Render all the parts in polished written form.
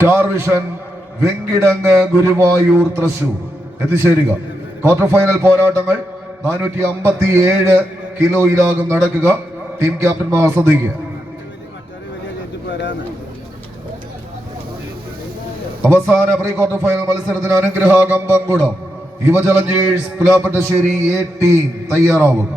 Star vision Venkitangu Guruvayur Thrissur എത്തിച്ചേരുക. Quarter final പോരാട്ടങ്ങൾ 457 കിലോയിലാകും നടക്കുക. ടീം ക്യാപ്റ്റന്മാർ ശ്രദ്ധിക്കുക. അവസാന പ്രീ ക്വാർട്ടർ ഫൈനൽ മത്സരത്തിന് Anugraha Kambamkudam Yuva challengers Pulappattassery A team തയ്യാറാവുക.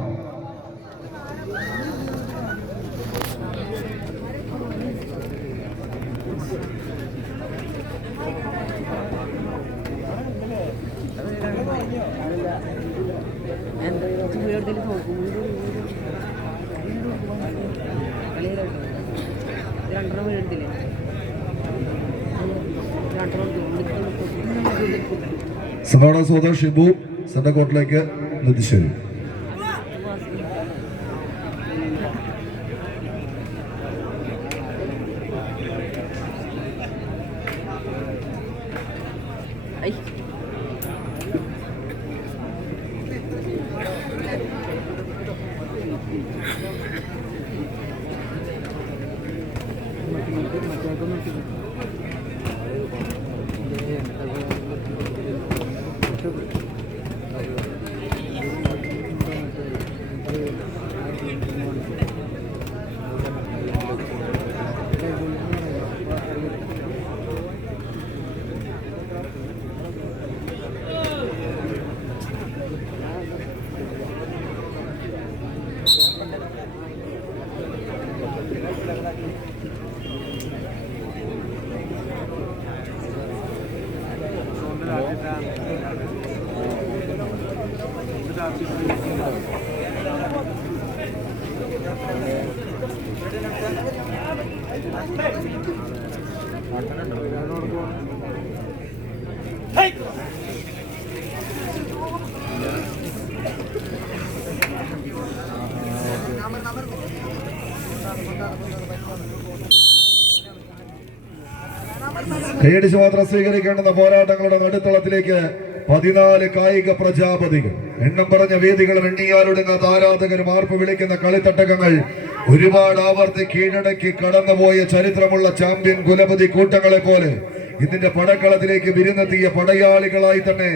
സഭാട സോദർ ഷിബു സെന്റർ കോർട്ടിലേക്ക് നിർദ്ദേശിച്ചു. കൈയടിച്ച് മാത്രം സ്വീകരിക്കേണ്ടുന്ന പോരാട്ടങ്ങളുടെ നടുത്തളത്തിലേക്ക് 14 കായിക പ്രജാപതികൾ, എണ്ണം പറഞ്ഞ വേദികളും എണ്ണിയാലൊടുങ്ങാത്ത ആരാധകരും ആർപ്പ് വിളിക്കുന്ന കളിത്തട്ടകങ്ങൾ, ഒരുപാട് ആവർത്തി കീഴടക്കി കടന്നുപോയ ചരിത്രമുള്ള ചാമ്പ്യൻ കുലപതി കൂട്ടങ്ങളെ പോലെ ഇതിന്റെ പടക്കളത്തിലേക്ക് വിരുന്നെത്തിയ പടയാളികളായി തന്നെ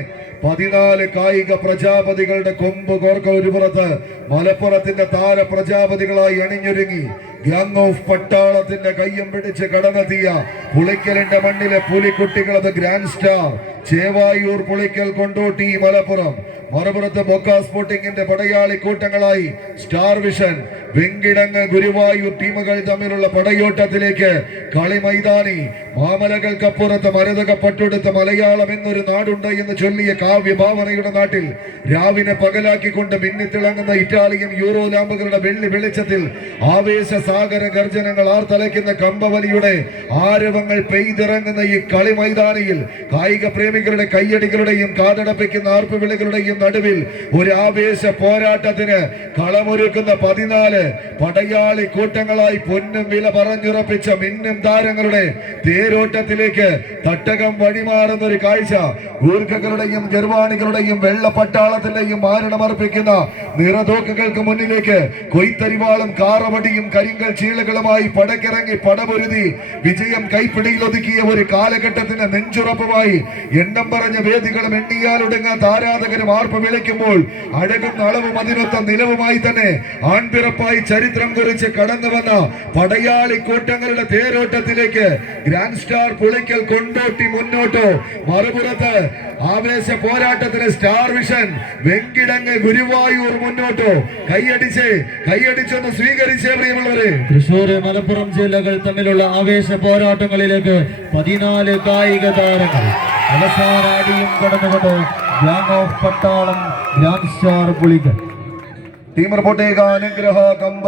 14 കായിക പ്രജാപതികളുടെ കൊമ്പ് കോർക്ക ഒരു പുറത്ത് മലപ്പുറത്തിന്റെ താര പ്രജാപതികളായി അണിഞ്ഞൊരുങ്ങി ഗ്യാങ് ഓഫ് പട്ടാളത്തിന്റെ കയ്യം പിടിച്ച് കടന്നെത്തിയ പുളിക്കലിന്റെ മണ്ണിലെ പുലിക്കുട്ടികളത് ഗ്രാൻഡ് സ്റ്റാർ ചേവായൂർ പുളിക്കൽ കൊണ്ടോട്ടി മലപ്പുറം, മറുപുറത്ത് ബൊക്ക സ്പോർട്ടിങ്ങിന്റെ പടയാളി കൂട്ടങ്ങളായി സ്റ്റാർ വിഷൻ വെങ്കിടങ്ങ് ഗുരുവായൂർ ടീമുകൾ തമ്മിലുള്ള പടയോട്ടത്തിലേക്ക് കളി മൈതാനി മാമലകൾക്കപ്പുറത്ത് മരതകപ്പട്ടെടുത്ത മലയാളം എന്നൊരു നാടുണ്ട് എന്ന് ചൊല്ലിയ കാവ്യഭാവനയുടെ നാട്ടിൽ രാവിനെ പകലാക്കിക്കൊണ്ട് മിന്നിത്തിളങ്ങുന്ന ഇറ്റാലിയൻ യൂറോ ലാമ്പുകളുടെ വെള്ളി വെളിച്ചത്തിൽ ആവേശ സാഗര ഗർജനങ്ങൾ ആർത്തലയ്ക്കുന്ന കമ്പവലിയുടെ ആരവങ്ങൾ പെയ്തിറങ്ങുന്ന ഈ കളി മൈതാനിയിൽ കായിക പ്രേമികളുടെ കയ്യടികളുടെയും കാതടപ്പിക്കുന്ന ആർപ്പുവിളികളുടെയും നടുവിൽ ഒരു ആവേശ പോരാട്ടത്തിന് കളമൊരുക്കുന്ന 14 പടയാളി കൂട്ടങ്ങളായി പൊന്നും വില പറഞ്ഞുറപ്പിച്ച മിന്നും താരങ്ങളുടെ തേരോട്ടത്തിലേക്ക് തട്ടകം വഴിമാറുന്ന ഒരു കാഴ്ച. ഗൂർഖകളുടെയും ഗർവാണികളുടെയും വെള്ളപ്പട്ടാളത്തിന്റെയും മാരണമർപ്പിക്കുന്ന നിറതോക്കുകൾക്ക് മുന്നിലേക്ക് കൊയ്ത്തരിവാളും കാറവടിയും കരിങ്കൽ ചീളുകളുമായി പടക്കിറങ്ങി പടപൊരുതി വിജയം കൈപ്പിടിയിൽ ഒതുക്കിയ ഒരു കാലഘട്ടത്തിന് നെഞ്ചുറപ്പുമായി എണ്ണം പറഞ്ഞ വേദികളും എണ്ണിയാലൊടുങ്ങാത്ത ആരാധകരും ആർപ്പ് വിളിക്കുമ്പോൾ അഴകുന്ന അളവും അതിനൊത്ത നിലവുമായി തന്നെ ആൺപിറപ്പായി ചരിത്രം കുറിച്ച് കടന്നു വന്ന പടയാളി കൂട്ടങ്ങളുടെ തേരോട്ടത്തിലേക്ക് ഗ്രാൻഡ് സ്റ്റാർ പുളിക്കൽ കൊണ്ടോട്ടി മുന്നോട്ടോ, മറുപുറത്ത് ആവേശ പോരാട്ടത്തിന് സ്റ്റാർ വിഷൻ വെങ്കിടങ്ങ് ഗുരുവായൂർ മുന്നോട്ടോ. കൈയടിച്ചൊന്ന് സ്വീകരിച്ചേ പ്രിയമുള്ളവരെ. തൃശൂർ മലപ്പുറം ജില്ലകൾ തമ്മിലുള്ള ആവേശ പോരാട്ടങ്ങളിലേക്ക് 14 കായിക താരങ്ങൾ അവസാന അടിയും കടന്നുകൊണ്ട് ഗ്യാങ് ഓഫ് പട്ടാളം ഗ്രാൻഡ് സ്റ്റാർ പുളിക്കൽ ടീം റിപ്പോർട്ടേക്ക് അനുഗ്രഹ കമ്പ